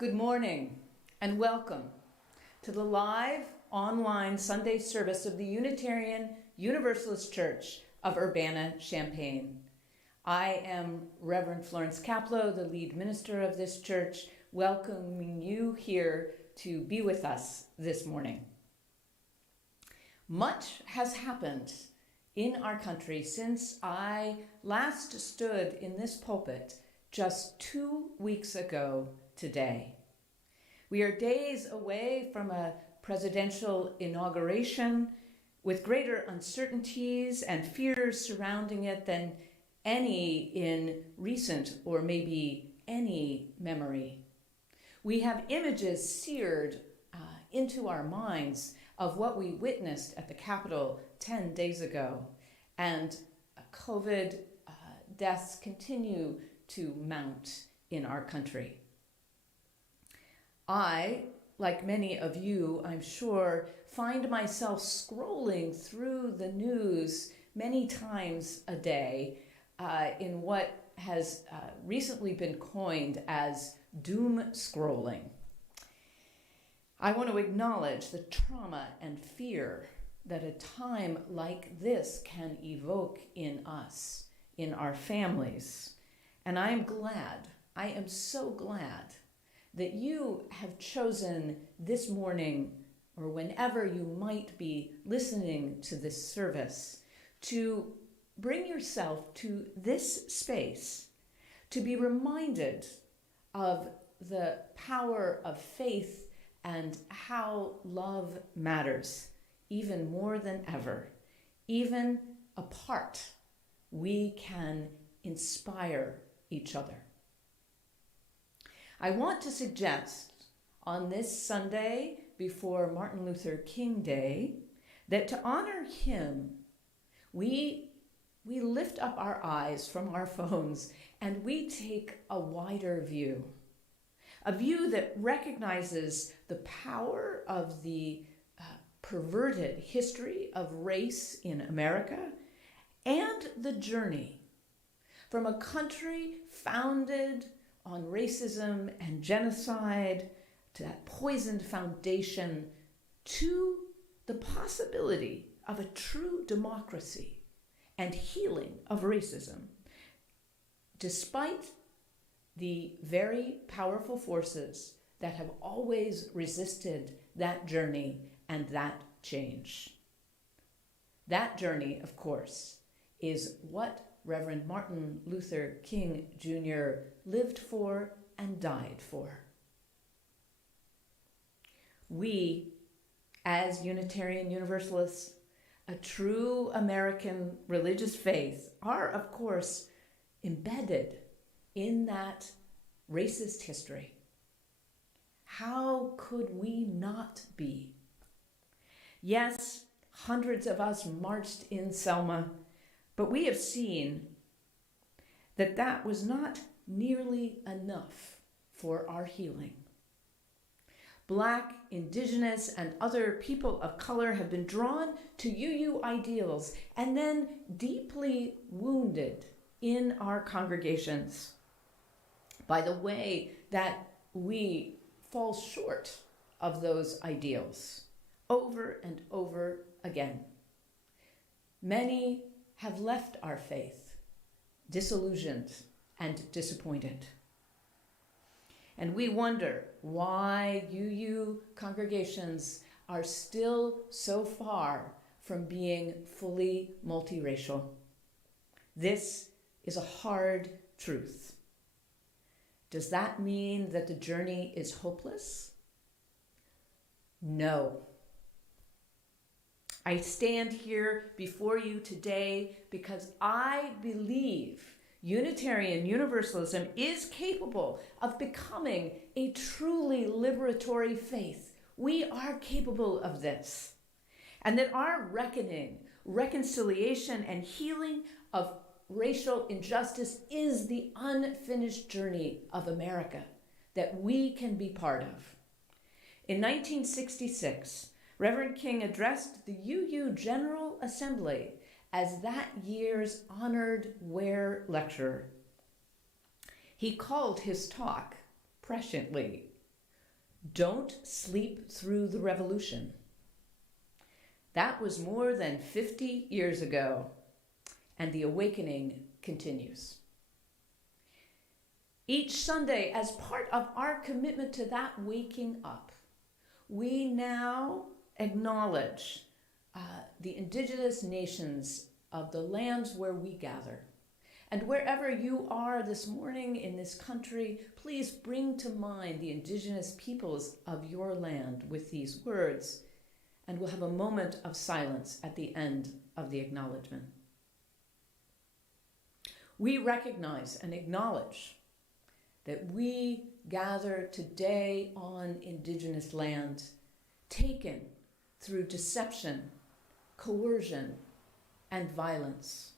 Good morning and welcome to the live online Sunday service of the Unitarian Universalist Church of Urbana-Champaign. I am Reverend Florence Caplow, the lead minister of this church, welcoming you here to be with us this morning. Much has happened in our country since I last stood in this pulpit just 2 weeks ago today. We are days away from a presidential inauguration with greater uncertainties and fears surrounding it than any in recent or maybe any memory. We have images seared into our minds of what we witnessed at the Capitol 10 days ago, and COVID deaths continue to mount in our country. I, like many of you, I'm sure, find myself scrolling through the news many times a day in what has recently been coined as doom scrolling. I want to acknowledge the trauma and fear that a time like this can evoke in us, in our families. And I am so glad that you have chosen this morning, or whenever you might be listening to this service, to bring yourself to this space, to be reminded of the power of faith and how love matters, even more than ever. Even apart, we can inspire each other. I want to suggest on this Sunday before Martin Luther King Day that to honor him, we lift up our eyes from our phones and we take a wider view, a view that recognizes the power of the perverted history of race in America and the journey from a country founded on racism and genocide, to that poisoned foundation, to the possibility of a true democracy and healing of racism, despite the very powerful forces that have always resisted that journey and that change. That journey, of course, is what Reverend Martin Luther King Jr. lived for and died for. We, as Unitarian Universalists, a true American religious faith, are, of course, embedded in that racist history. How could we not be? Yes, hundreds of us marched in Selma, but we have seen that that was not nearly enough for our healing. Black, Indigenous, and other people of color have been drawn to UU ideals and then deeply wounded in our congregations by the way that we fall short of those ideals over and over again. Many have left our faith, disillusioned and disappointed. And we wonder why UU congregations are still so far from being fully multiracial. This is a hard truth. Does that mean that the journey is hopeless? No. I stand here before you today because I believe Unitarian Universalism is capable of becoming a truly liberatory faith. We are capable of this. And that our reckoning, reconciliation, and healing of racial injustice is the unfinished journey of America that we can be part of. In 1966, Reverend King addressed the UU General Assembly as that year's honored Ware lecturer. He called his talk presciently Don't sleep through the revolution. That was more than 50 years ago, and the awakening continues. Each Sunday, as part of our commitment to that waking up, we now acknowledge the indigenous nations of the lands where we gather. And wherever you are this morning in this country, please bring to mind the indigenous peoples of your land with these words, and we'll have a moment of silence at the end of the acknowledgement. We recognize and acknowledge that we gather today on indigenous land, taken through deception, coercion, and violence.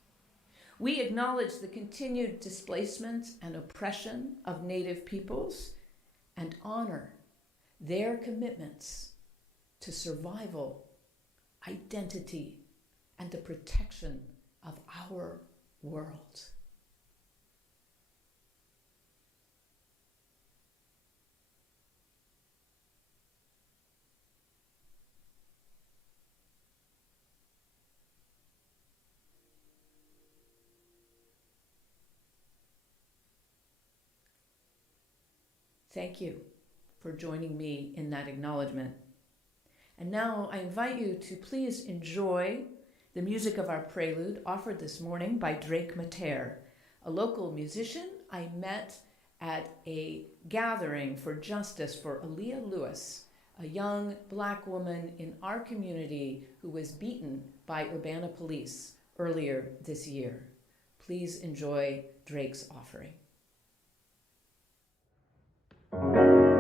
We acknowledge the continued displacement and oppression of Native peoples and honor their commitments to survival, identity, and the protection of our world. Thank you for joining me in that acknowledgement. And now I invite you to please enjoy the music of our prelude offered this morning by Drake Materre, a local musician I met at a gathering for justice for Aaliyah Lewis, a young Black woman in our community who was beaten by Urbana police earlier this year. Please enjoy Drake's offering. Just don't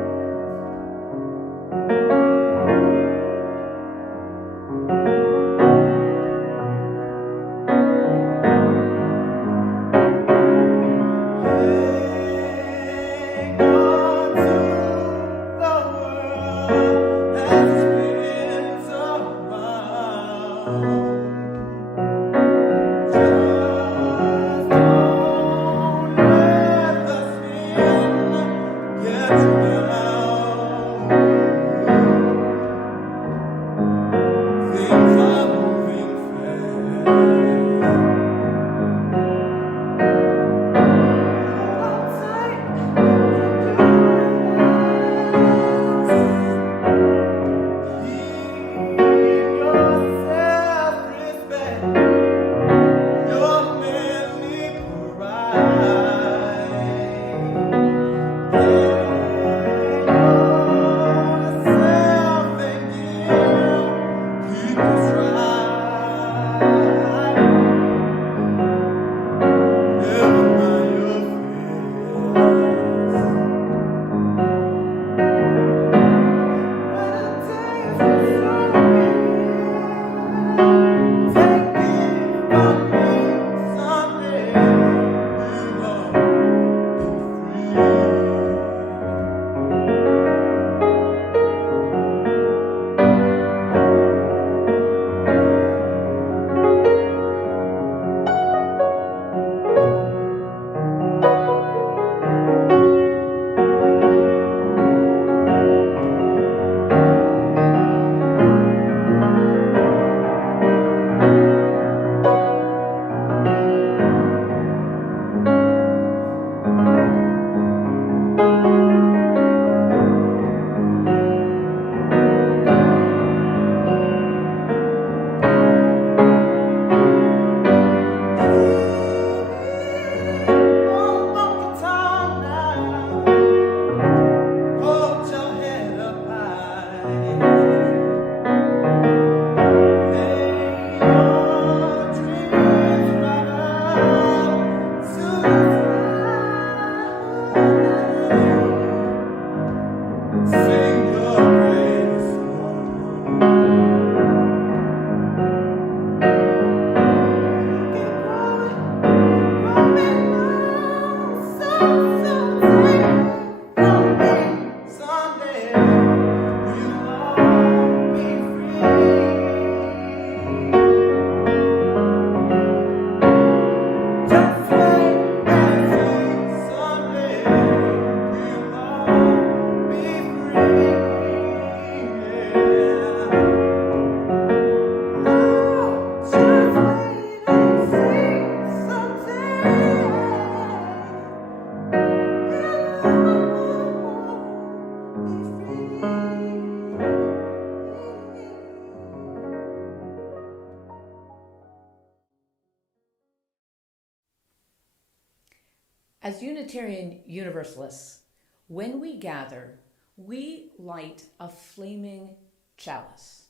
As Unitarian Universalists, when we gather, we light a flaming chalice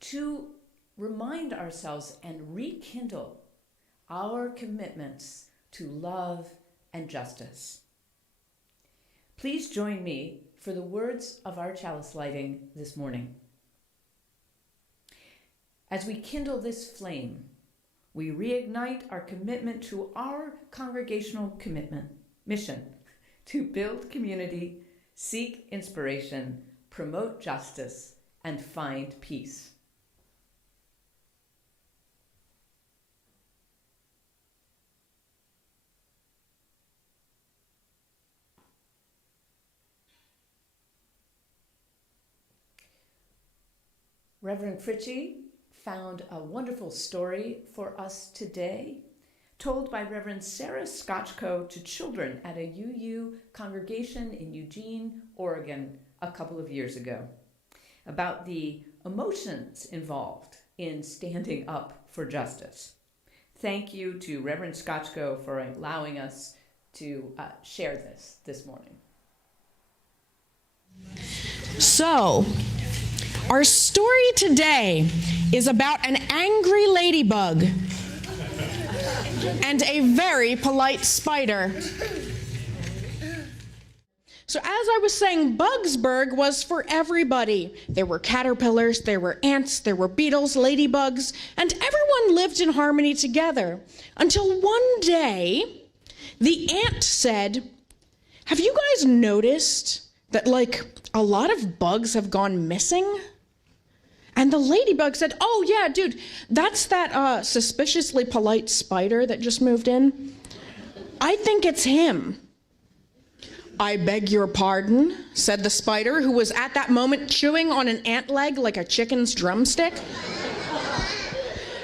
to remind ourselves and rekindle our commitments to love and justice. Please join me for the words of our chalice lighting this morning. As we kindle this flame, we reignite our commitment to our congregational mission to build community, seek inspiration, promote justice, and find peace. Reverend Fritchie found a wonderful story for us today, told by Reverend Sarah Scotchko to children at a UU congregation in Eugene, Oregon, a couple of years ago, about the emotions involved in standing up for justice. Thank you to Reverend Scotchko for allowing us to share this morning. So, our story today is about an angry ladybug and a very polite spider. So as I was saying, Bugsburg was for everybody. There were caterpillars, there were ants, there were beetles, ladybugs, and everyone lived in harmony together. Until one day, the ant said, "Have you guys noticed that, a lot of bugs have gone missing?" And the ladybug said, "Oh yeah, dude, that's that suspiciously polite spider that just moved in. I think it's him." "I beg your pardon," said the spider, who was at that moment chewing on an ant leg like a chicken's drumstick.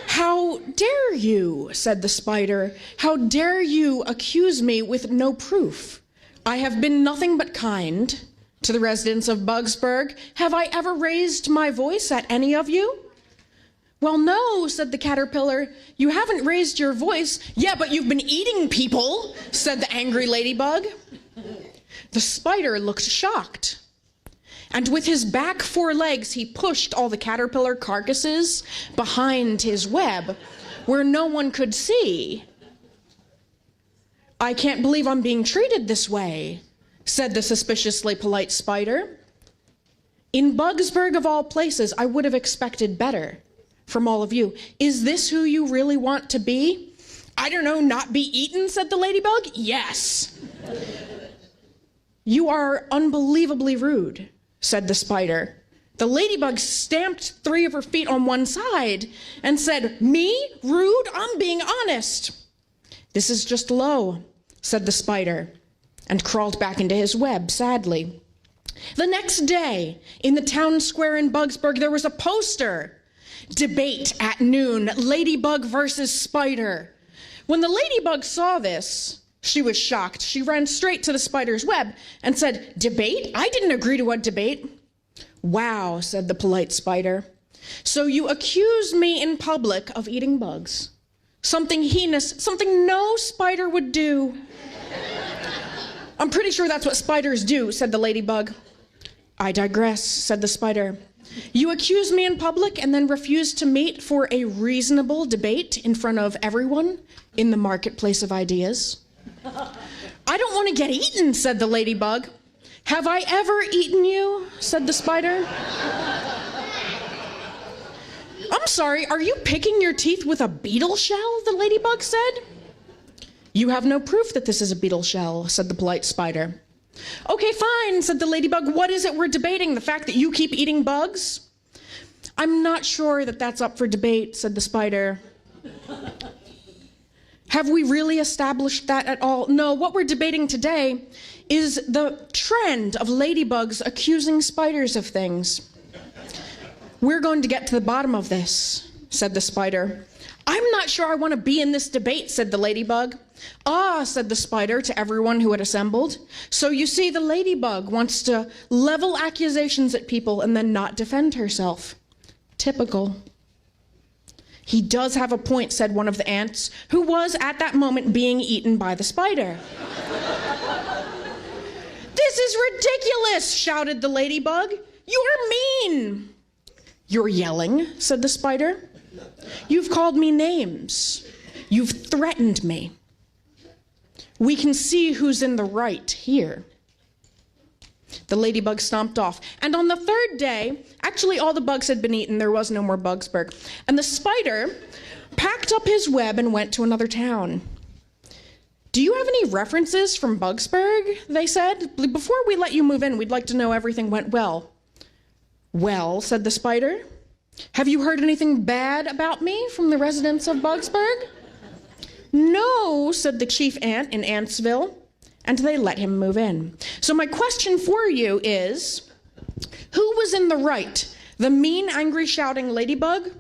"How dare you," said the spider, "how dare you accuse me with no proof? I have been nothing but kind to the residents of Bugsburg. Have I ever raised my voice at any of you?" "Well, no," said the caterpillar. "You haven't raised your voice." "Yeah, but you've been eating people," said the angry ladybug. The spider looked shocked, and with his back 4 legs, he pushed all the caterpillar carcasses behind his web where no one could see. "I can't believe I'm being treated this way," said the suspiciously polite spider. "In Bugsburg of all places, I would have expected better from all of you. Is this who you really want to be?" "I don't know, not be eaten," said the ladybug. "Yes." "You are unbelievably rude," said the spider. The ladybug stamped 3 of her feet on one side and said, "Me? Rude? I'm being honest." "This is just low," said the spider, and crawled back into his web sadly. The next day, in the town square in Bugsburg, there was a poster. "Debate at noon, ladybug versus spider." When the ladybug saw this, she was shocked. She ran straight to the spider's web and said, "Debate? I didn't agree to a debate." "Wow," said the polite spider. "So you accuse me in public of eating bugs. Something heinous, something no spider would do." "I'm pretty sure that's what spiders do," said the ladybug. "I digress," said the spider. "You accuse me in public and then refuse to meet for a reasonable debate in front of everyone in the marketplace of ideas." "I don't want to get eaten," said the ladybug. "Have I ever eaten you?" said the spider. "I'm sorry, are you picking your teeth with a beetle shell?" the ladybug said. "You have no proof that this is a beetle shell," said the polite spider. "Okay, fine," said the ladybug. "What is it we're debating? The fact that you keep eating bugs?" "I'm not sure that that's up for debate," said the spider. "Have we really established that at all?" "No, what we're debating today is the trend of ladybugs accusing spiders of things." "We're going to get to the bottom of this," said the spider. "I'm not sure I want to be in this debate," said the ladybug. "Ah," said the spider to everyone who had assembled. "So you see, the ladybug wants to level accusations at people and then not defend herself. Typical." He does have a point, said one of the ants, who was at that moment being eaten by the spider. This is ridiculous, shouted the ladybug. You're mean. You're yelling, said the spider. You've called me names. You've threatened me. We can see who's in the right here. The ladybug stomped off, and on the third day, actually all the bugs had been eaten, there was no more Bugsburg, and the spider packed up his web and went to another town. Do you have any references from Bugsburg? They said. Before we let you move in, we'd like to know everything went well. Well, said the spider, have you heard anything bad about me from the residents of Bugsburg? No, said the chief ant in Antsville, and they let him move in. So my question for you is, who was in the right, the mean, angry, shouting ladybug,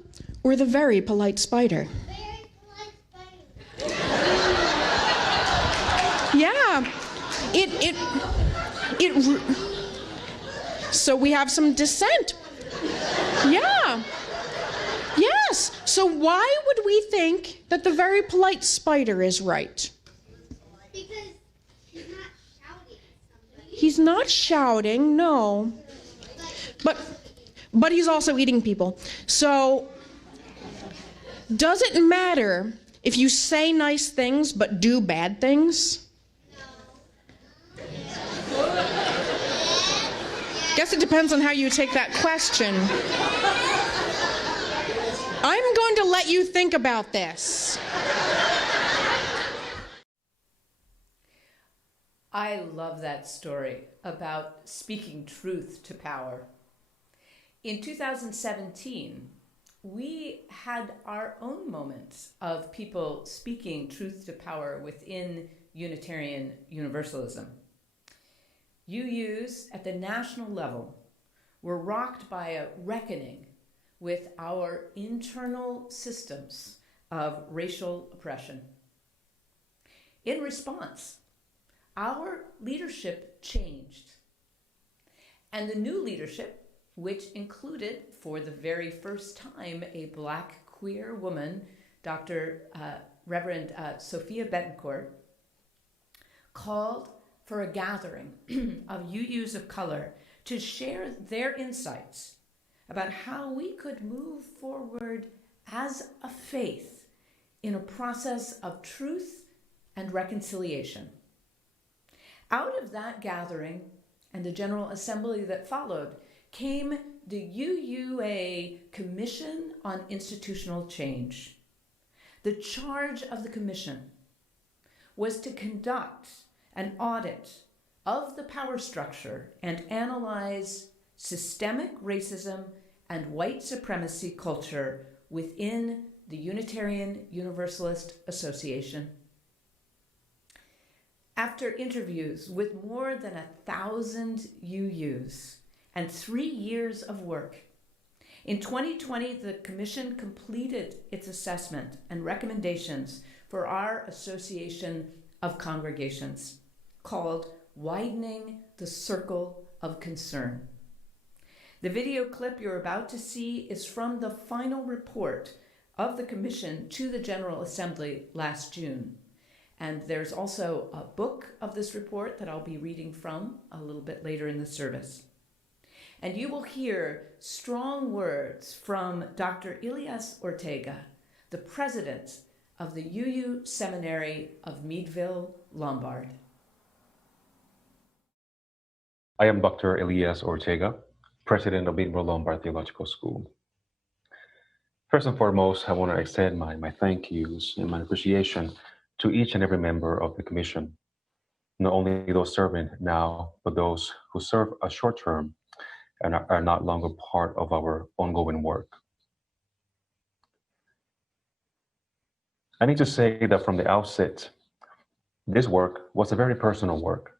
or the very polite spider? Very polite spider. Yeah, so we have some dissent. Yeah. Yes. So why would we think that the very polite spider is right? Because he's not shouting something. He's not shouting, no. But he's also eating people. So does it matter if you say nice things but do bad things? Guess it depends on how you take that question. I'm going to let you think about this. I love that story about speaking truth to power. In 2017, we had our own moments of people speaking truth to power within Unitarian Universalism. UUs at the national level were rocked by a reckoning with our internal systems of racial oppression. In response, our leadership changed. And the new leadership, which included, for the very first time, a Black queer woman, Reverend Sophia Betancourt, called for a gathering of UUs of color to share their insights about how we could move forward as a faith in a process of truth and reconciliation. Out of that gathering and the General Assembly that followed came the UUA Commission on Institutional Change. The charge of the commission was to conduct an audit of the power structure and analyze systemic racism and white supremacy culture within the Unitarian Universalist Association. After interviews with more than 1,000 UUs and 3 years of work, in 2020, the Commission completed its assessment and recommendations for our Association of Congregations, called Widening the Circle of Concern. The video clip you're about to see is from the final report of the Commission to the General Assembly last June. And there's also a book of this report that I'll be reading from a little bit later in the service. And you will hear strong words from Dr. Elias Ortega, the president of the UU Seminary of Meadville, Lombard. I am Dr. Elias Ortega, president of Meadville Lombard Theological School. First and foremost, I want to extend my thank yous and my appreciation to each and every member of the Commission, not only those serving now, but those who serve a short term and are not longer part of our ongoing work. I need to say that from the outset, this work was a very personal work.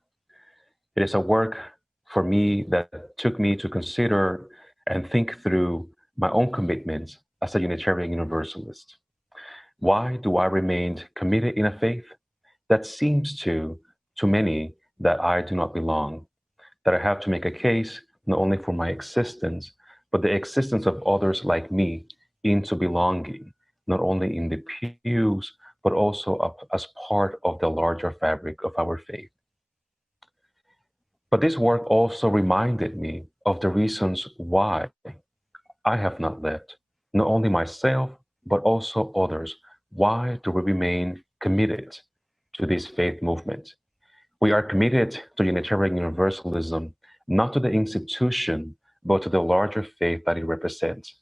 It is a work for me that took me to consider and think through my own commitments as a Unitarian Universalist. Why do I remain committed in a faith that seems to many that I do not belong, that I have to make a case not only for my existence, but the existence of others like me into belonging, not only in the pews, but also as part of the larger fabric of our faith. But this work also reminded me of the reasons why I have not left, not only myself, but also others. Why do we remain committed to this faith movement? We are committed to Unitarian Universalism, not to the institution, but to the larger faith that it represents,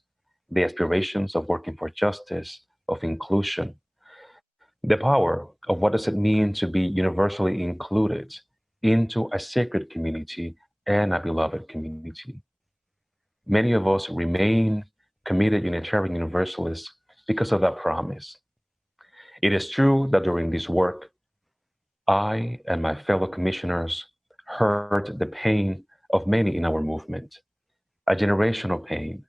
the aspirations of working for justice, of inclusion, the power of what does it mean to be universally included into a sacred community and a beloved community. Many of us remain committed Unitarian Universalists because of that promise. It is true that during this work, I and my fellow commissioners heard the pain of many in our movement, a generational pain.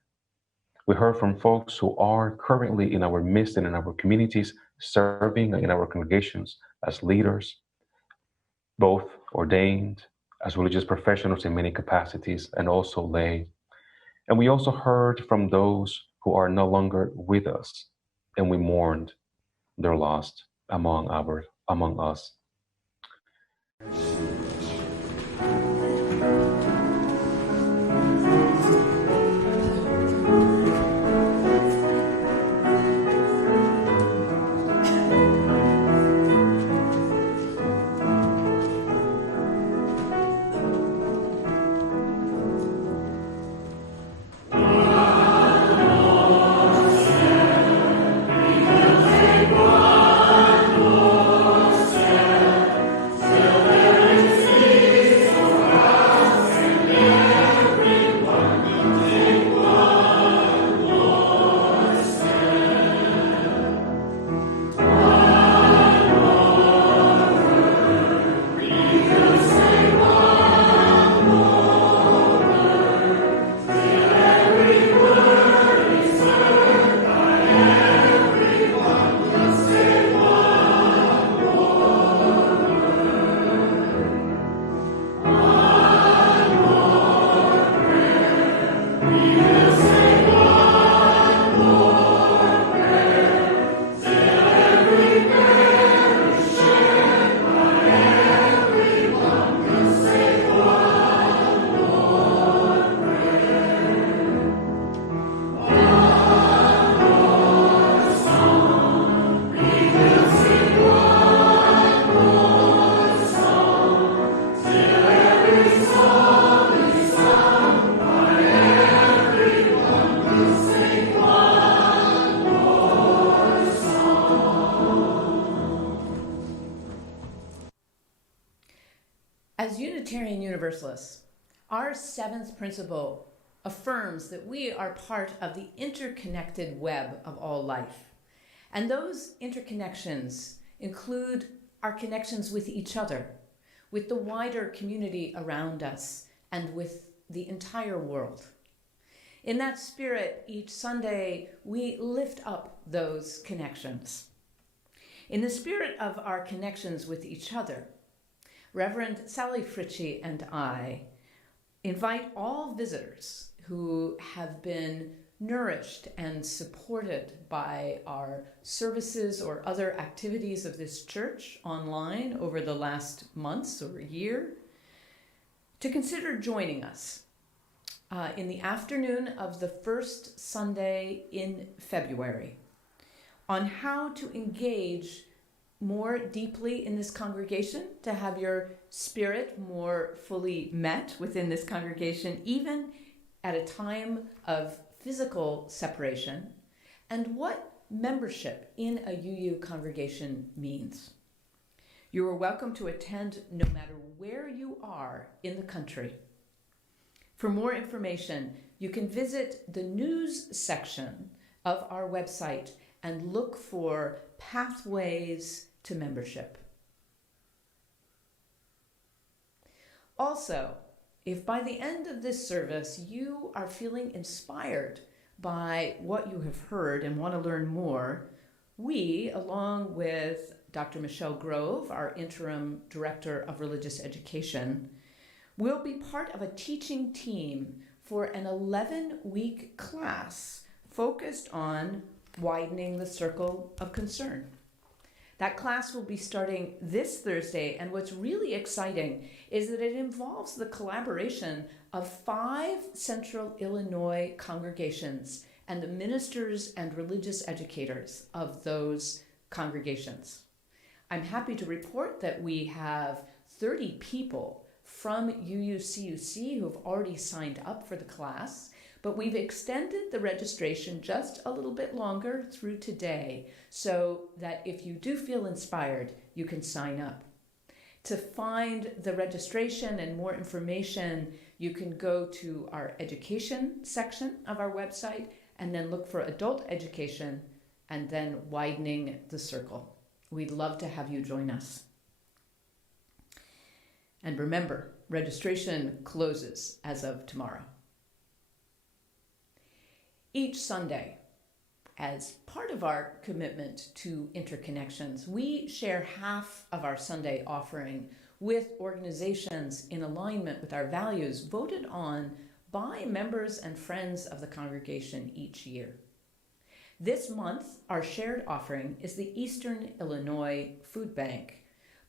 We heard from folks who are currently in our midst and in our communities, serving in our congregations as leaders, both ordained as religious professionals in many capacities and also lay. And we also heard from those who are no longer with us, and we mourned their loss among us. As Unitarian Universalists, our seventh principle affirms that we are part of the interconnected web of all life. And those interconnections include our connections with each other, with the wider community around us, and with the entire world. In that spirit, each Sunday, we lift up those connections. In the spirit of our connections with each other, Reverend Sally Fritchie and I invite all visitors who have been nourished and supported by our services or other activities of this church online over the last months or year to consider joining us in the afternoon of the first Sunday in February on how to engage more deeply in this congregation, to have your spirit more fully met within this congregation, even at a time of physical separation, and what membership in a UU congregation means. You are welcome to attend no matter where you are in the country. For more information, you can visit the news section of our website and look for pathways to membership. Also, if by the end of this service you are feeling inspired by what you have heard and want to learn more, we, along with Dr. Michelle Grove, our interim director of religious education, will be part of a teaching team for an 11-week class focused on Widening the Circle of Concern. That class will be starting this Thursday, and what's really exciting is that it involves the collaboration of 5 Central Illinois congregations and the ministers and religious educators of those congregations. I'm happy to report that we have 30 people from UUCUC who have already signed up for the class, but we've extended the registration just a little bit longer through today so that if you do feel inspired, you can sign up. To find the registration and more information, you can go to our education section of our website and then look for adult education and then widening the circle. We'd love to have you join us. And remember, registration closes as of tomorrow. Each Sunday, as part of our commitment to interconnections, we share half of our Sunday offering with organizations in alignment with our values voted on by members and friends of the congregation each year. This month, our shared offering is the Eastern Illinois Food Bank,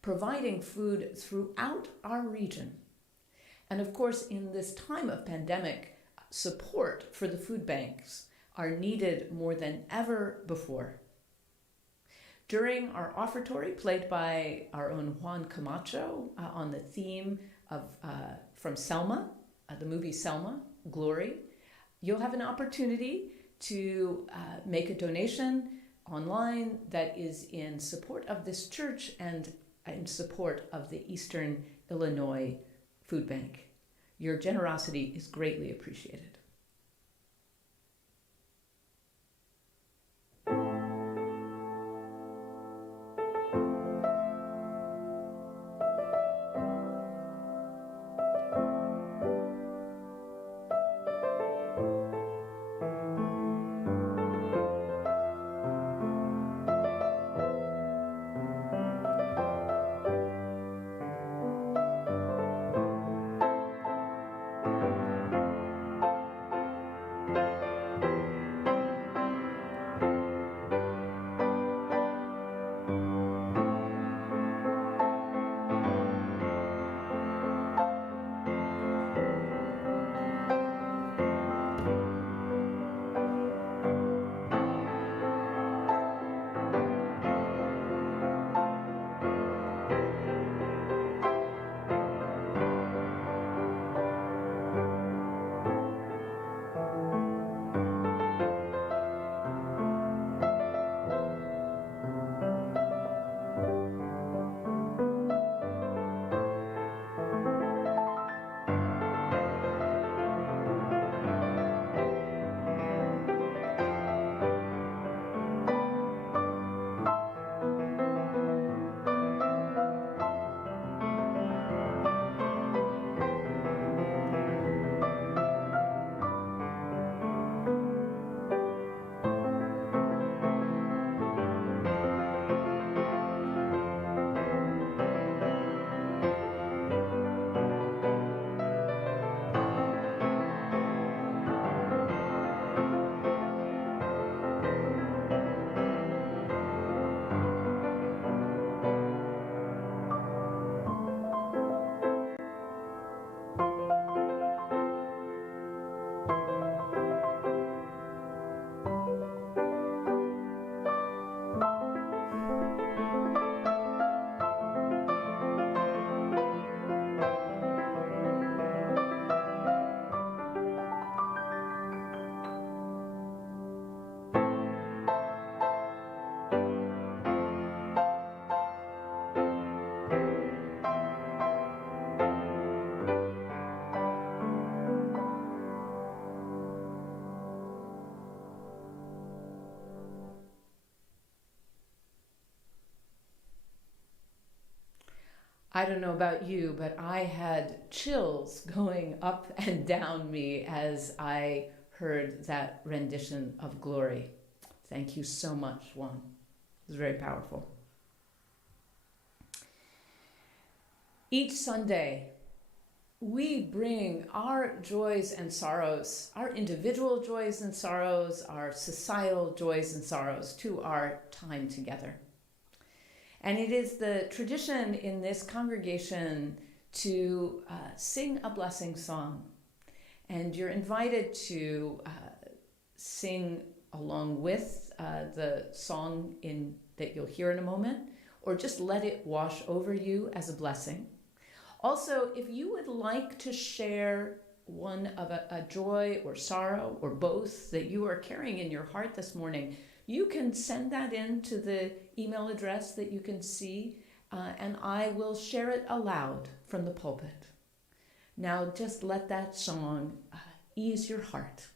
providing food throughout our region. And of course, in this time of pandemic, support for the food banks are needed more than ever before. During our Offertory, played by our own Juan Camacho on the theme of from Selma, the movie Selma, Glory, you'll have an opportunity to make a donation online that is in support of this church and in support of the Eastern Illinois Food Bank. Your generosity is greatly appreciated. I don't know about you, but I had chills going up and down me as I heard that rendition of Glory. Thank you so much, Juan. It was very powerful. Each Sunday, we bring our joys and sorrows, our individual joys and sorrows, our societal joys and sorrows to our time together. And it is the tradition in this congregation to sing a blessing song. And you're invited to sing along with the song that you'll hear in a moment, or just let it wash over you as a blessing. Also, if you would like to share one of a joy or sorrow or both that you are carrying in your heart this morning, you can send that in to the email address that you can see, and I will share it aloud from the pulpit. Now just let that song ease your heart.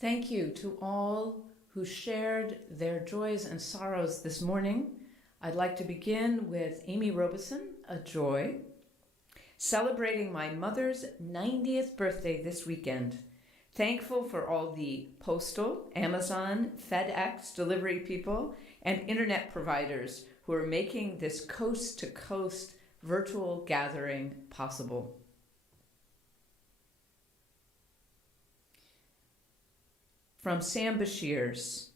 Thank you to all who shared their joys and sorrows this morning. I'd like to begin with Amy Robeson, a joy. Celebrating my mother's 90th birthday this weekend. Thankful for all the postal, Amazon, FedEx delivery people, and internet providers who are making this coast-to-coast virtual gathering possible. From Sam Bashir's,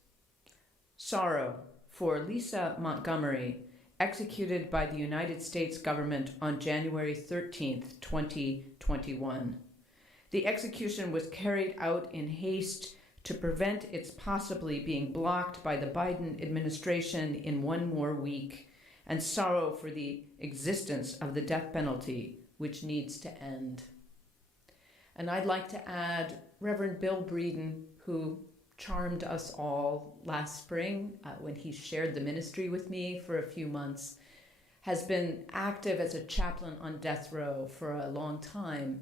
sorrow for Lisa Montgomery, executed by the United States government on January 13th, 2021. The execution was carried out in haste to prevent its possibly being blocked by the Biden administration in one more week, and sorrow for the existence of the death penalty, which needs to end. And I'd like to add Reverend Bill Breeden, who charmed us all last spring when he shared the ministry with me for a few months, has been active as a chaplain on death row for a long time.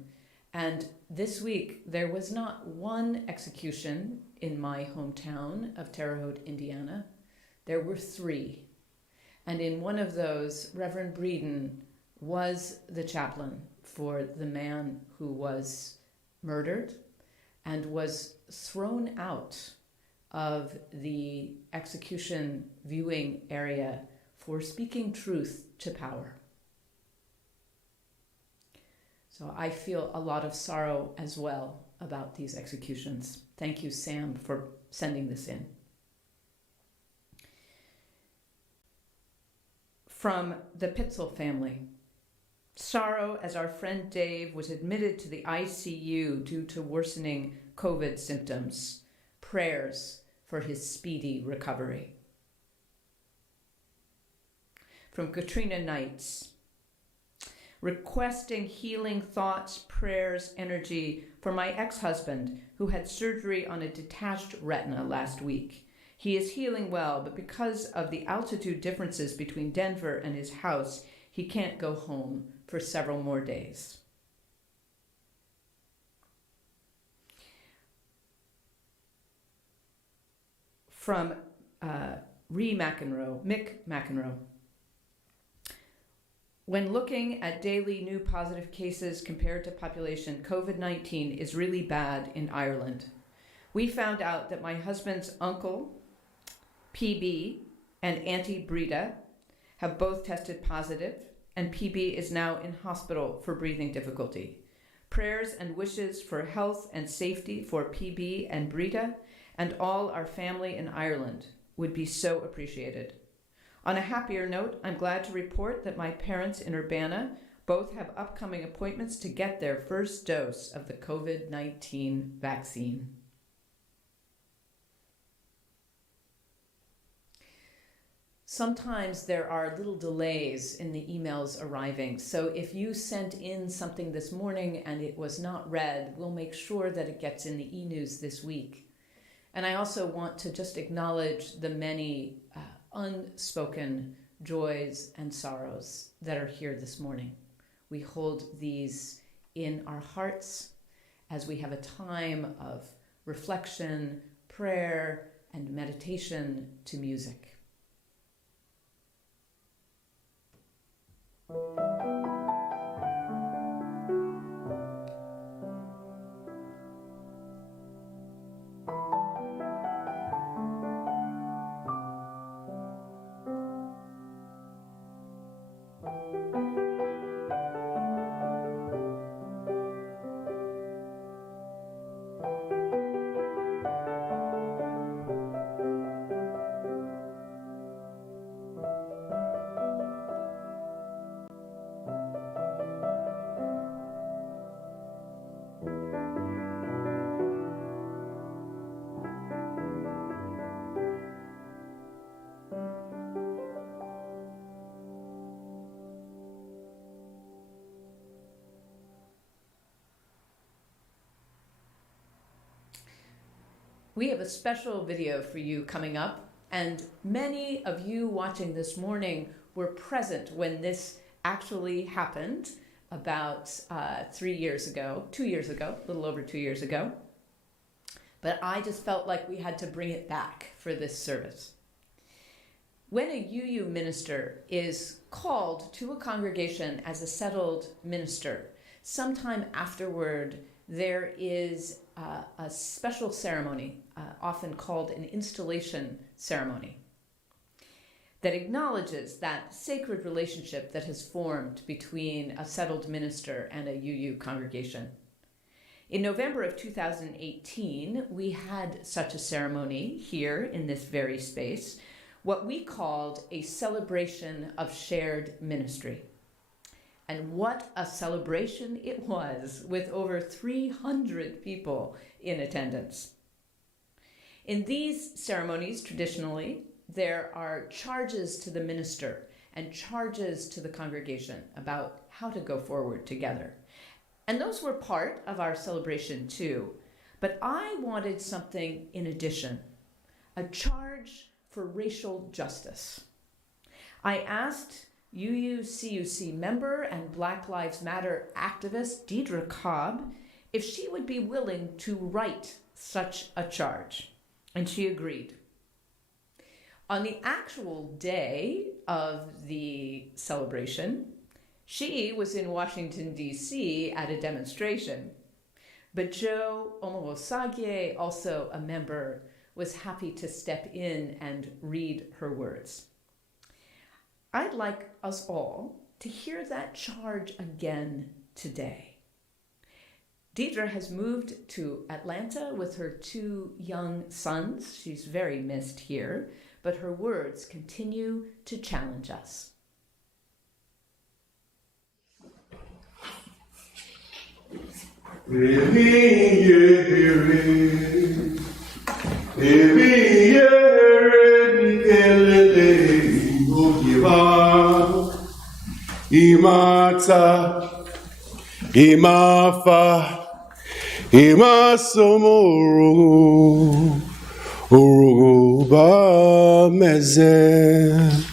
And this week, there was not one execution in my hometown of Terre Haute, Indiana. There were 3. And in one of those, Reverend Breeden was the chaplain for the man who was murdered and was thrown out of the execution viewing area for speaking truth to power. So I feel a lot of sorrow as well about these executions. Thank you, Sam, for sending this in. From the Pitzel family. Sorrow as our friend Dave was admitted to the ICU due to worsening COVID symptoms. Prayers for his speedy recovery. From Katrina Knights. Requesting healing thoughts, prayers, energy for my ex-husband who had surgery on a detached retina last week. He is healing well, but because of the altitude differences between Denver and his house, he can't go home for several more days. From Mick McEnroe. When looking at daily new positive cases compared to population, COVID-19 is really bad in Ireland. We found out that my husband's uncle, PB, and Auntie Breda have both tested positive, and PB is now in hospital for breathing difficulty. Prayers and wishes for health and safety for PB and Breda and all our family in Ireland would be so appreciated. On a happier note, I'm glad to report that my parents in Urbana both have upcoming appointments to get their first dose of the COVID-19 vaccine. Sometimes there are little delays in the emails arriving, so if you sent in something this morning and it was not read, we'll make sure that it gets in the e-news this week. And I also want to just acknowledge the many unspoken joys and sorrows that are here this morning. We hold these in our hearts as we have a time of reflection, prayer, and meditation to music. We have a special video for you coming up, and many of you watching this morning were present when this actually happened about 2 years ago, a little over 2 years ago. But I just felt like we had to bring it back for this service. When a UU minister is called to a congregation as a settled minister, sometime afterward there is a special ceremony, often called an installation ceremony, that acknowledges that sacred relationship that has formed between a settled minister and a UU congregation. In November of 2018, we had such a ceremony here in this very space, what we called a celebration of shared ministry. And what a celebration it was, with over 300 people in attendance. In these ceremonies, traditionally, there are charges to the minister and charges to the congregation about how to go forward together. And those were part of our celebration too. But I wanted something in addition, a charge for racial justice. I asked UUCUC member and Black Lives Matter activist Deidre Cobb if she would be willing to write such a charge, and she agreed. On the actual day of the celebration, she was in Washington, D.C. at a demonstration, but Joe Omowosagye, also a member, was happy to step in and read her words. I'd like us all to hear that charge again today. Deidre has moved to Atlanta with her 2 young sons. She's very missed here, but her words continue to challenge us. Imata, Imafa, Imasomoro, Uruba Meze.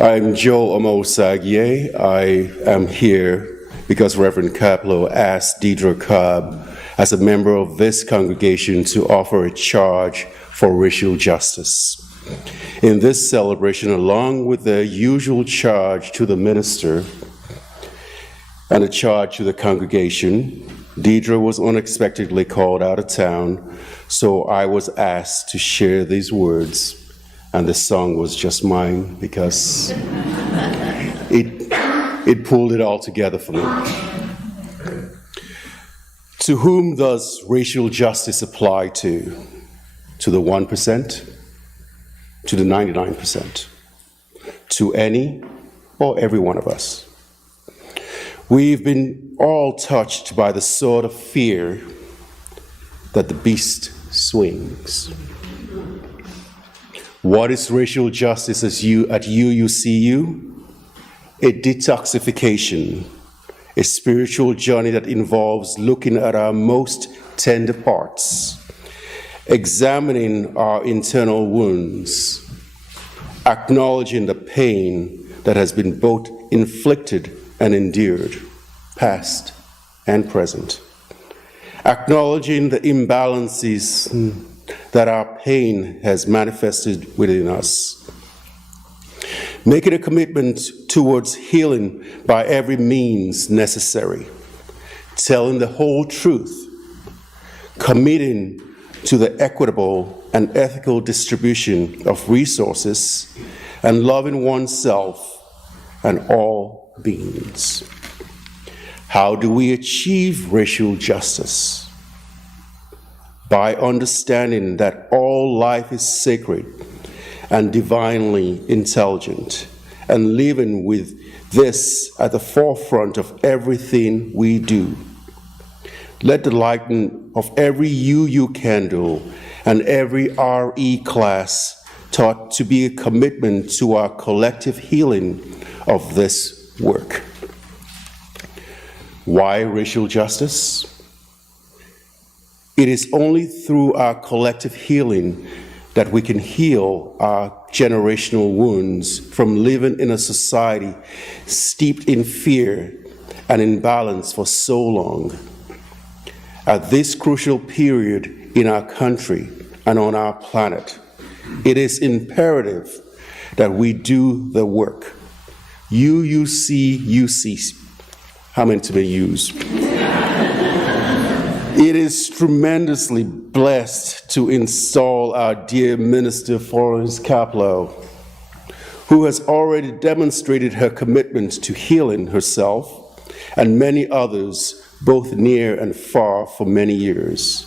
I'm Joe Omosagie. I am here because Reverend Kaplow asked Deidre Cobb, as a member of this congregation, to offer a charge for racial justice. In this celebration, along with the usual charge to the minister and a charge to the congregation, Deidre was unexpectedly called out of town, so I was asked to share these words, and the song was just mine because it pulled it all together for me. To whom does racial justice apply to? To the 1%? To the 99%? To any or every one of us? We've been all touched by the sword of fear that the beast swings. What is racial justice at UUCU? A detoxification, a spiritual journey that involves looking at our most tender parts, examining our internal wounds, acknowledging the pain that has been both inflicted and endured, past and present, acknowledging the imbalances that our pain has manifested within us, making a commitment towards healing by every means necessary, telling the whole truth, committing to the equitable and ethical distribution of resources, and loving oneself and all beings. How do we achieve racial justice? By understanding that all life is sacred and divinely intelligent, and living with this at the forefront of everything we do. Let the lighting of every UU candle and every RE class taught to be a commitment to our collective healing of this work. Why racial justice? It is only through our collective healing that we can heal our generational wounds from living in a society steeped in fear and imbalance for so long. At this crucial period in our country and on our planet, it is imperative that we do the work. UUC, how many to be used? It is tremendously blessed to install our dear Minister Florence Kaplow, who has already demonstrated her commitment to healing herself and many others, both near and far, for many years.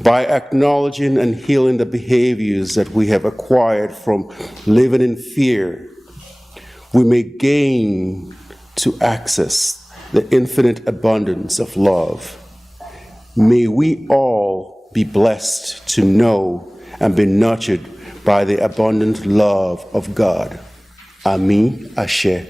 By acknowledging and healing the behaviors that we have acquired from living in fear, we may gain to access the infinite abundance of love. May we all be blessed to know and be nurtured by the abundant love of God. Ami Ashe.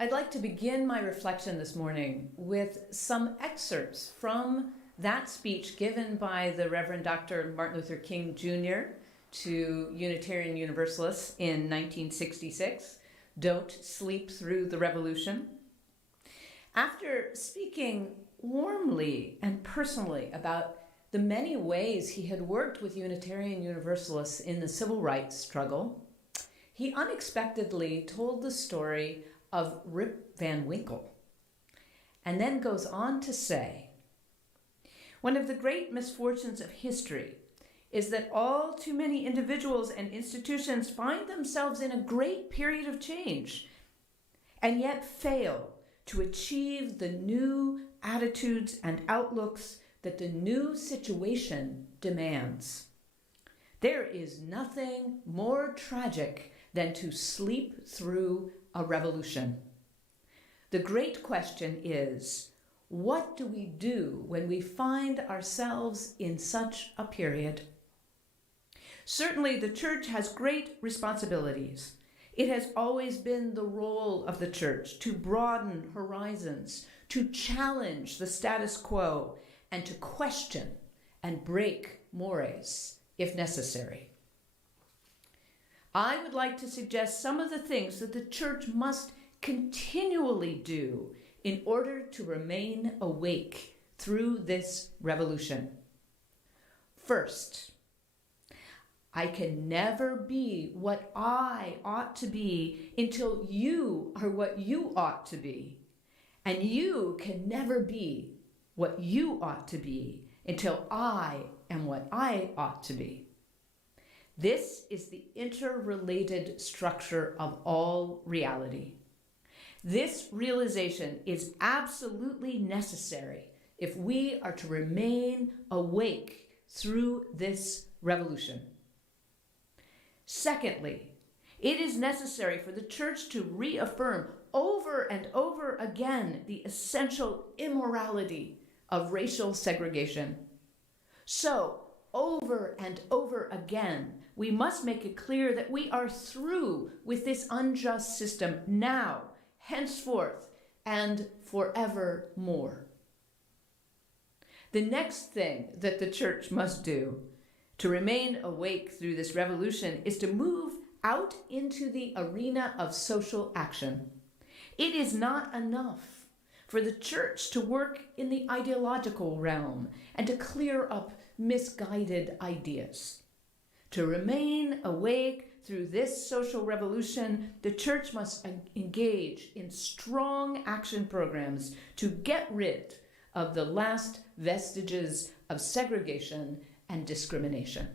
I'd like to begin my reflection this morning with some excerpts from that speech given by the Reverend Dr. Martin Luther King Jr. to Unitarian Universalists in 1966, Don't Sleep Through the Revolution. After speaking warmly and personally about the many ways he had worked with Unitarian Universalists in the civil rights struggle, he unexpectedly told the story of Rip Van Winkle, and then goes on to say, one of the great misfortunes of history is that all too many individuals and institutions find themselves in a great period of change and yet fail to achieve the new attitudes and outlooks that the new situation demands. There is nothing more tragic than to sleep through a revolution. The great question is, what do we do when we find ourselves in such a period? Certainly, the church has great responsibilities. It has always been the role of the church to broaden horizons, to challenge the status quo, and to question and break mores if necessary. I would like to suggest some of the things that the church must continually do in order to remain awake through this revolution. First, I can never be what I ought to be until you are what you ought to be. And you can never be what you ought to be until I am what I ought to be. This is the interrelated structure of all reality. This realization is absolutely necessary if we are to remain awake through this revolution. Secondly, it is necessary for the church to reaffirm over and over again the essential immorality of racial segregation. So, over and over again, we must make it clear that we are through with this unjust system now, henceforth, and forevermore. The next thing that the church must do to remain awake through this revolution is to move out into the arena of social action. It is not enough for the church to work in the ideological realm and to clear up misguided ideas. To remain awake through this social revolution, the church must engage in strong action programs to get rid of the last vestiges of segregation and discrimination.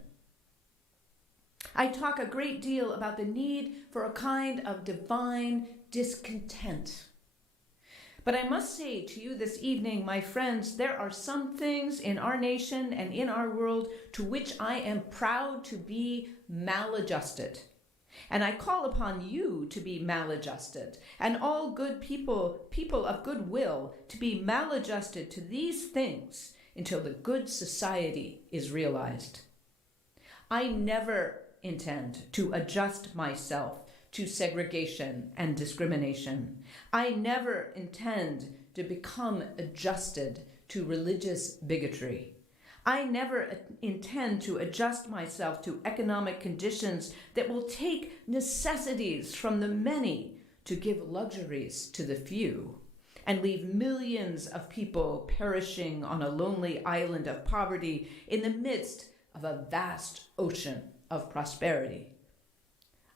I talk a great deal about the need for a kind of divine discontent. But I must say to you this evening, my friends, there are some things in our nation and in our world to which I am proud to be maladjusted. And I call upon you to be maladjusted, and all good people of goodwill, to be maladjusted to these things until the good society is realized. I never intend to adjust myself to segregation and discrimination. I never intend to become adjusted to religious bigotry. I never intend to adjust myself to economic conditions that will take necessities from the many to give luxuries to the few, and leave millions of people perishing on a lonely island of poverty in the midst of a vast ocean of prosperity.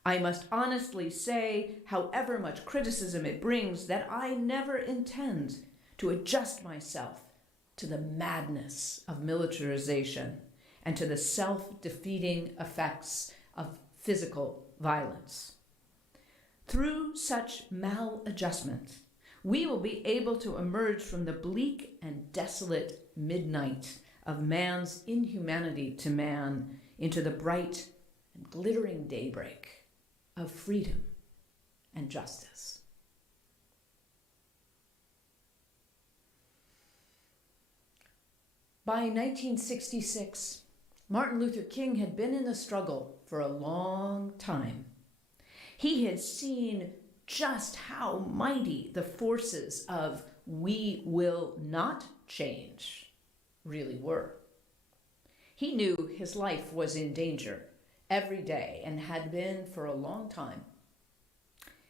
I must honestly say, however much criticism it brings, that I never intend to adjust myself to the madness of militarization and to the self-defeating effects of physical violence. Through such maladjustment, we will be able to emerge from the bleak and desolate midnight of man's inhumanity to man into the bright and glittering daybreak of freedom and justice. By 1966, Martin Luther King had been in the struggle for a long time. He had seen just how mighty the forces of "we will not change" really were. He knew his life was in danger every day and had been for a long time.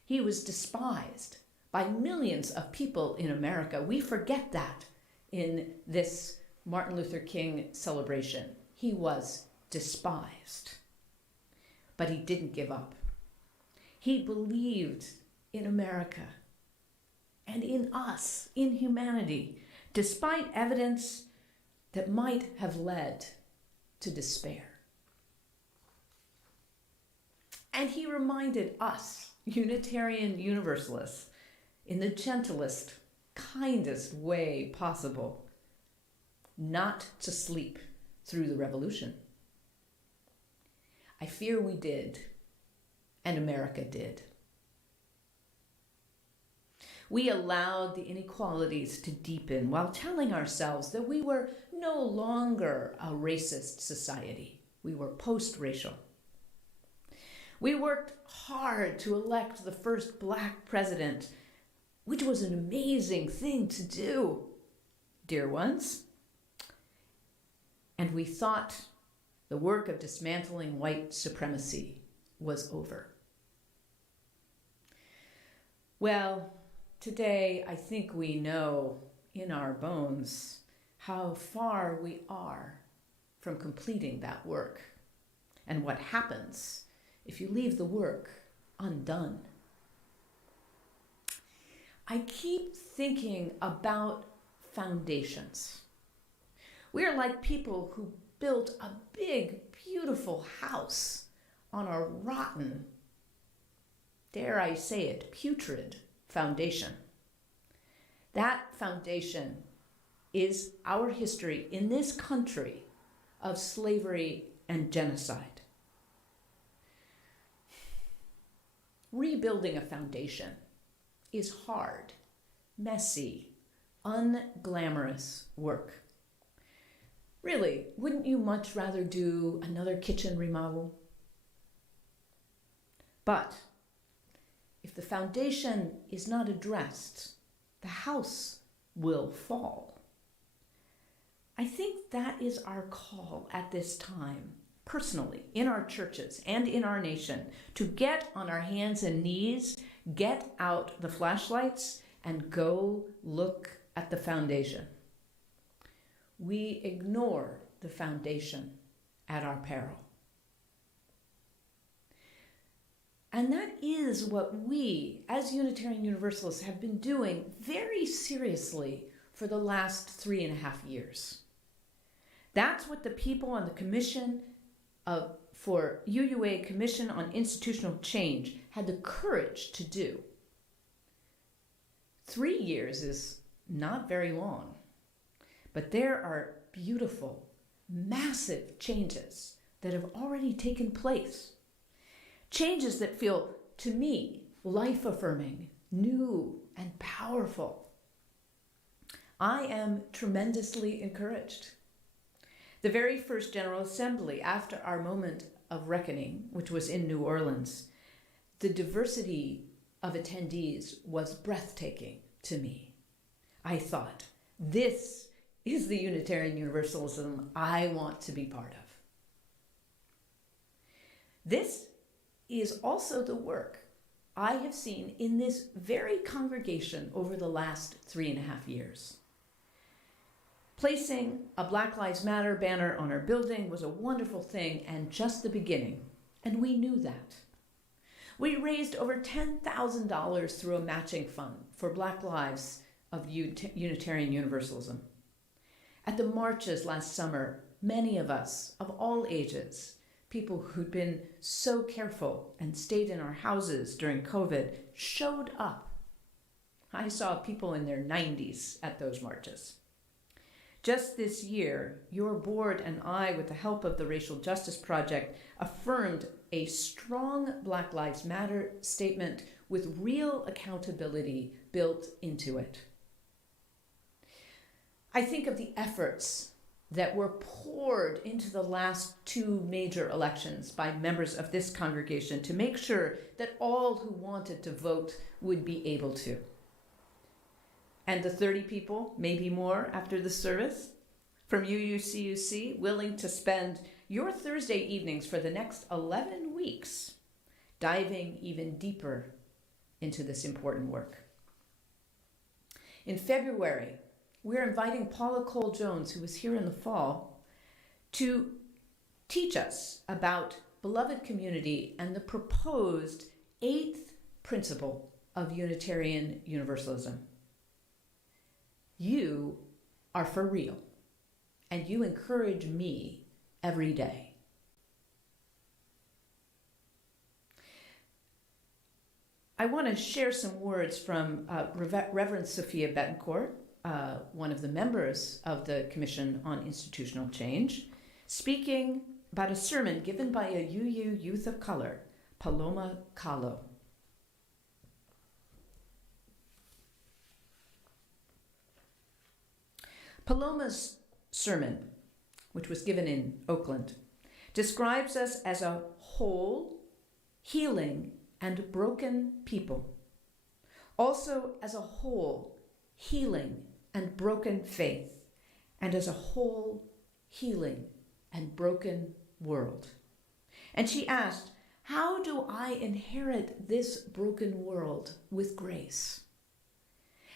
He was despised by millions of people in America. We forget that in this Martin Luther King celebration. He was despised, but he didn't give up. He believed in America and in us, in humanity, despite evidence that might have led to despair. And he reminded us, Unitarian Universalists, in the gentlest, kindest way possible, not to sleep through the revolution. I fear we did, and America did. We allowed the inequalities to deepen while telling ourselves that we were no longer a racist society. We were post-racial. We worked hard to elect the first Black president, which was an amazing thing to do, dear ones. And we thought the work of dismantling white supremacy was over. Well, today I think we know in our bones how far we are from completing that work and what happens if you leave the work undone. I keep thinking about foundations. We are like people who built a big, beautiful house on a rotten, dare I say it, putrid foundation. That foundation is our history in this country of slavery and genocide. Rebuilding a foundation is hard, messy, unglamorous work. Really, wouldn't you much rather do another kitchen remodel? But if the foundation is not addressed, the house will fall. I think that is our call at this time, personally, in our churches and in our nation, to get on our hands and knees, get out the flashlights, and go look at the foundation. We ignore the foundation at our peril. And that is what we, as Unitarian Universalists, have been doing very seriously for the last 3.5 years. That's what the people on the Commission for UUA Commission on Institutional Change had the courage to do. 3 years is not very long, but there are beautiful, massive changes that have already taken place. Changes that feel, to me, life-affirming, new, and powerful. I am tremendously encouraged. The very first General Assembly after our moment of reckoning, which was in New Orleans, the diversity of attendees was breathtaking to me. I thought, this is the Unitarian Universalism I want to be part of. This is also the work I have seen in this very congregation over the last 3.5 years. Placing a Black Lives Matter banner on our building was a wonderful thing and just the beginning, and we knew that. We raised over $10,000 through a matching fund for Black Lives of Unitarian Universalism. At the marches last summer, many of us of all ages, people who'd been so careful and stayed in our houses during COVID, showed up. I saw people in their 90s at those marches. Just this year, your board and I, with the help of the Racial Justice Project, affirmed a strong Black Lives Matter statement with real accountability built into it. I think of the efforts that were poured into the last two major elections by members of this congregation to make sure that all who wanted to vote would be able to. And the 30 people, maybe more after the service, from UUCUC, willing to spend your Thursday evenings for the next 11 weeks diving even deeper into this important work. In February, we're inviting Paula Cole-Jones, who was here in the fall, to teach us about beloved community and the proposed 8th principle of Unitarian Universalism. You are for real, and you encourage me every day. I want to share some words from Reverend Sophia Betancourt, one of the members of the Commission on Institutional Change, speaking about a sermon given by a UU youth of color, Paloma Kahlo. Paloma's sermon, which was given in Oakland, describes us as a whole, healing, and broken people. Also as a whole, healing, and broken faith, and as a whole, healing, and broken world. And she asked, how do I inherit this broken world with grace?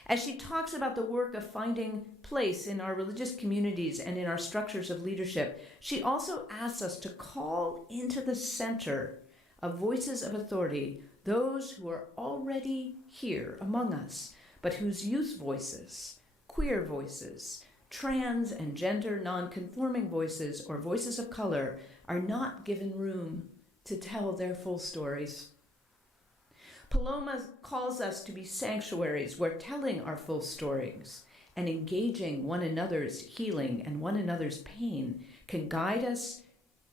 As she talks about the work of finding place in our religious communities and in our structures of leadership, she also asks us to call into the center of voices of authority those who are already here among us, but whose youth voices, queer voices, trans and gender non-conforming voices, or voices of color are not given room to tell their full stories. Paloma calls us to be sanctuaries where telling our full stories and engaging one another's healing and one another's pain can guide us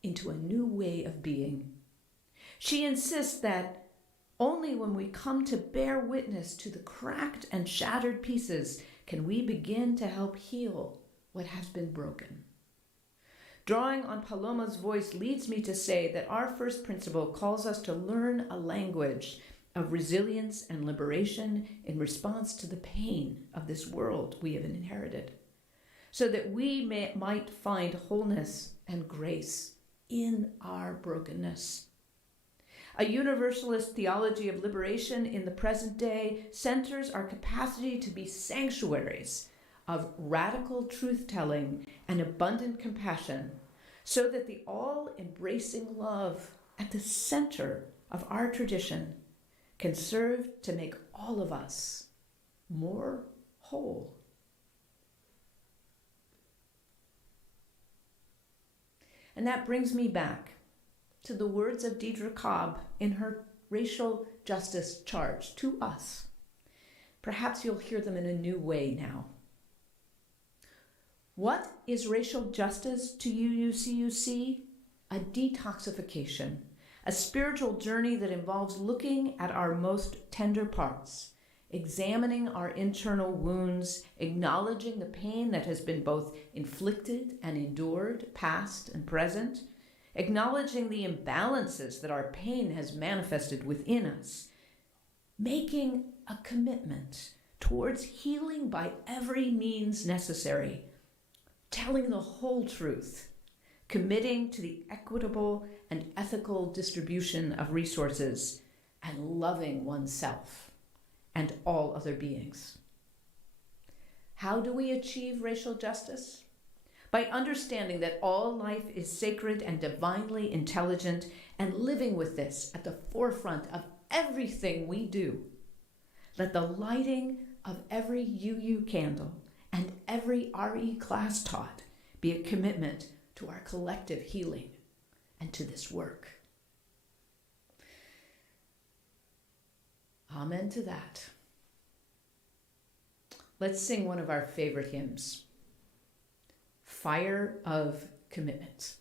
into a new way of being. She insists that only when we come to bear witness to the cracked and shattered pieces can we begin to help heal what has been broken. Drawing on Paloma's voice leads me to say that our first principle calls us to learn a language of resilience and liberation in response to the pain of this world we have inherited, so that we might find wholeness and grace in our brokenness. A universalist theology of liberation in the present day centers our capacity to be sanctuaries of radical truth-telling and abundant compassion, so that the all-embracing love at the center of our tradition can serve to make all of us more whole. And that brings me back to the words of Deidre Cobb in her racial justice charge to us. Perhaps you'll hear them in a new way now. What is racial justice to UUCUC? A detoxification, a spiritual journey that involves looking at our most tender parts, examining our internal wounds, acknowledging the pain that has been both inflicted and endured, past and present, acknowledging the imbalances that our pain has manifested within us, making a commitment towards healing by every means necessary, telling the whole truth, committing to the equitable and ethical distribution of resources, and loving oneself and all other beings. How do we achieve racial justice? By understanding that all life is sacred and divinely intelligent, and living with this at the forefront of everything we do. Let the lighting of every UU candle and every RE class taught be a commitment to our collective healing and to this work. Amen to that. Let's sing one of our favorite hymns, Fire of Commitment.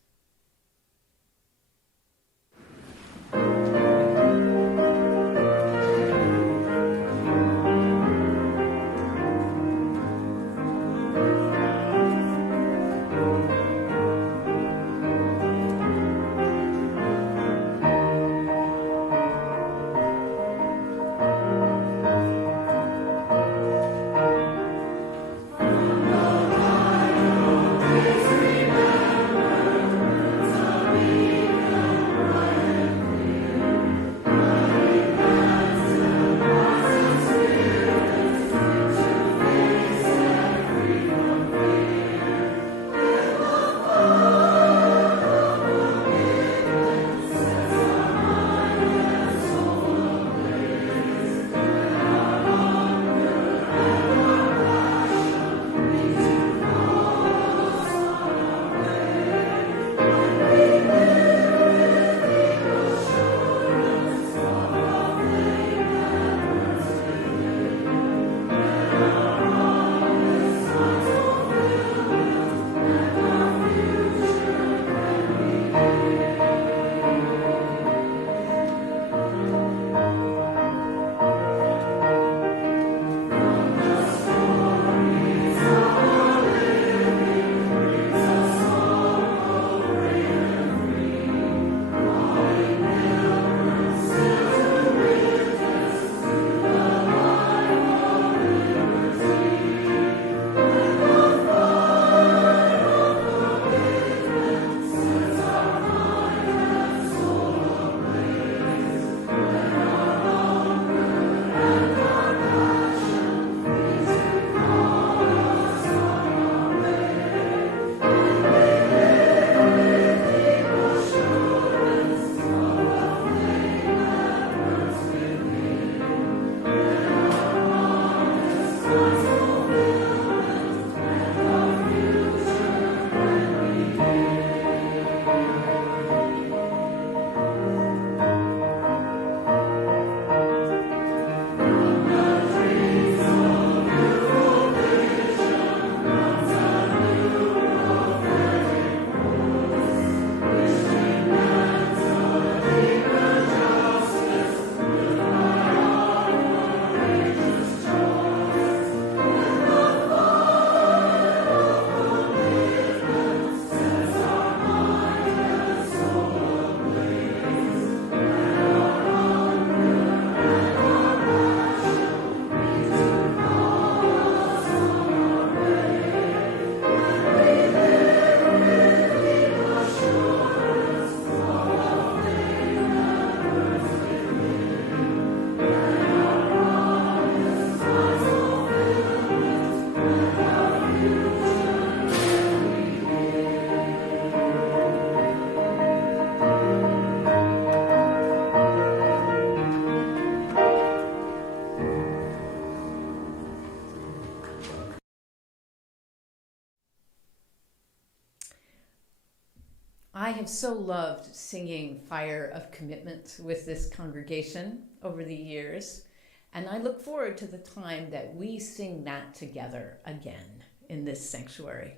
have so loved singing Fire of Commitment with this congregation over the years, and I look forward to the time that we sing that together again in this sanctuary.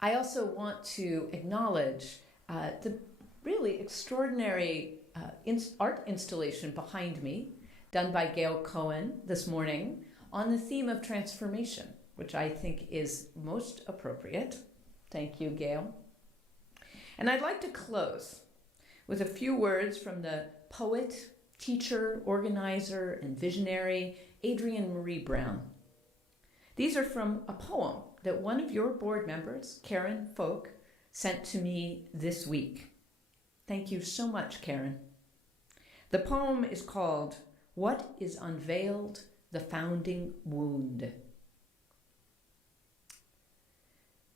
I also want to acknowledge the really extraordinary art installation behind me, done by Gail Cohen this morning, on the theme of transformation, which I think is most appropriate. Thank you, Gail. And I'd like to close with a few words from the poet, teacher, organizer, and visionary Adrienne Marie Brown. These are from a poem that one of your board members, Karen Folk, sent to me this week. Thank you so much, Karen. The poem is called "What is Unveiled? The Founding Wound."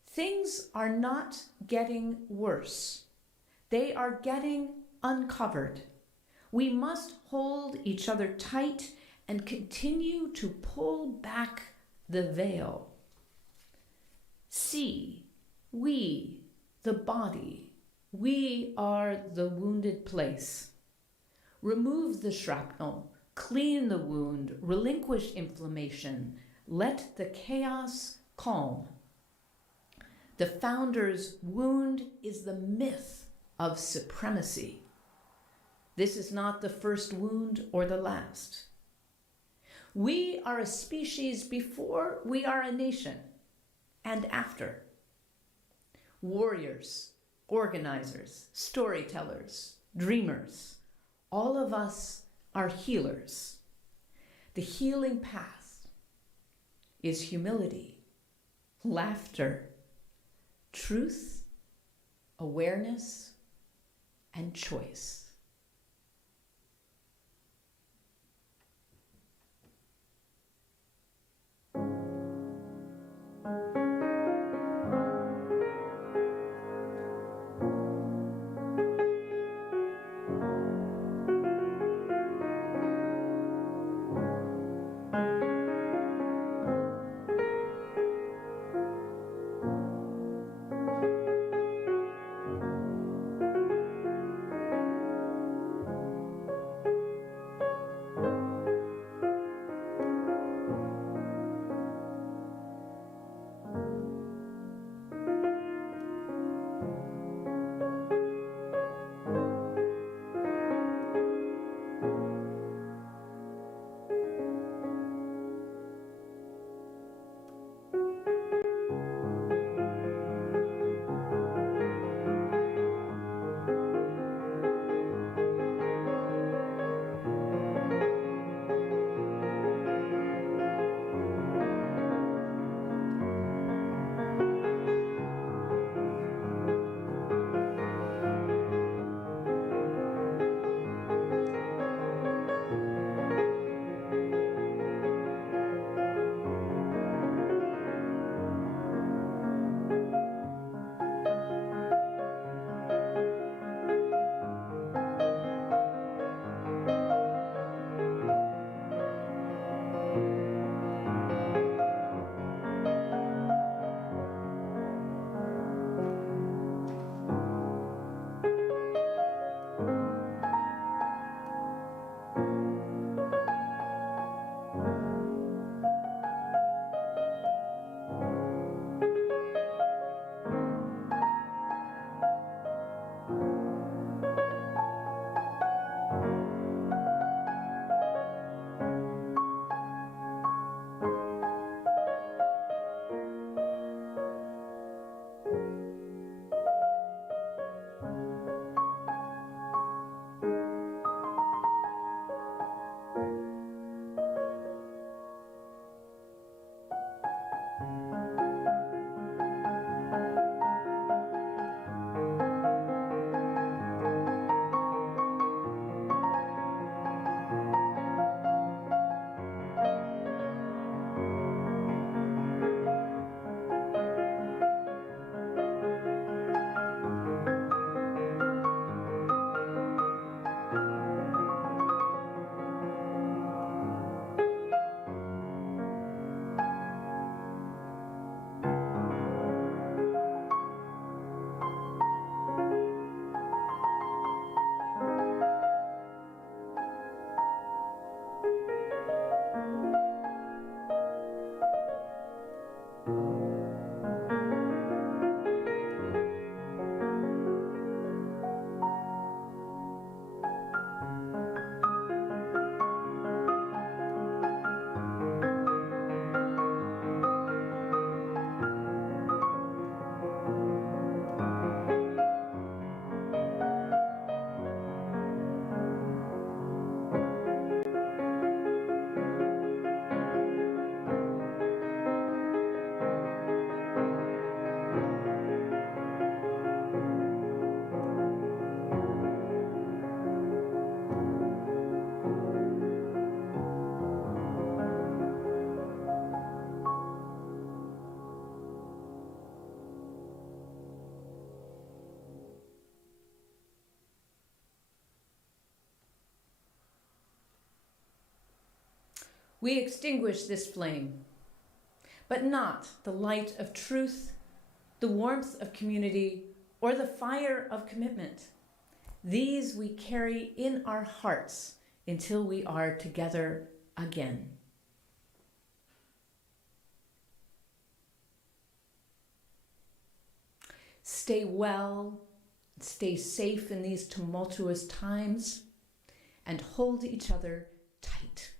Things are not getting worse. They are getting uncovered. We must hold each other tight and continue to pull back the veil. See, we, the body, we are the wounded place. Remove the shrapnel, clean the wound, relinquish inflammation, let the chaos calm. The founder's wound is the myth of supremacy. This is not the first wound or the last. We are a species before we are a nation, and after. Warriors, organizers, storytellers, dreamers, all of us are healers. The healing path is humility, laughter, truth, awareness, and choice. We extinguish this flame, but not the light of truth, the warmth of community, or the fire of commitment. These we carry in our hearts until we are together again. Stay well, stay safe in these tumultuous times, and hold each other tight.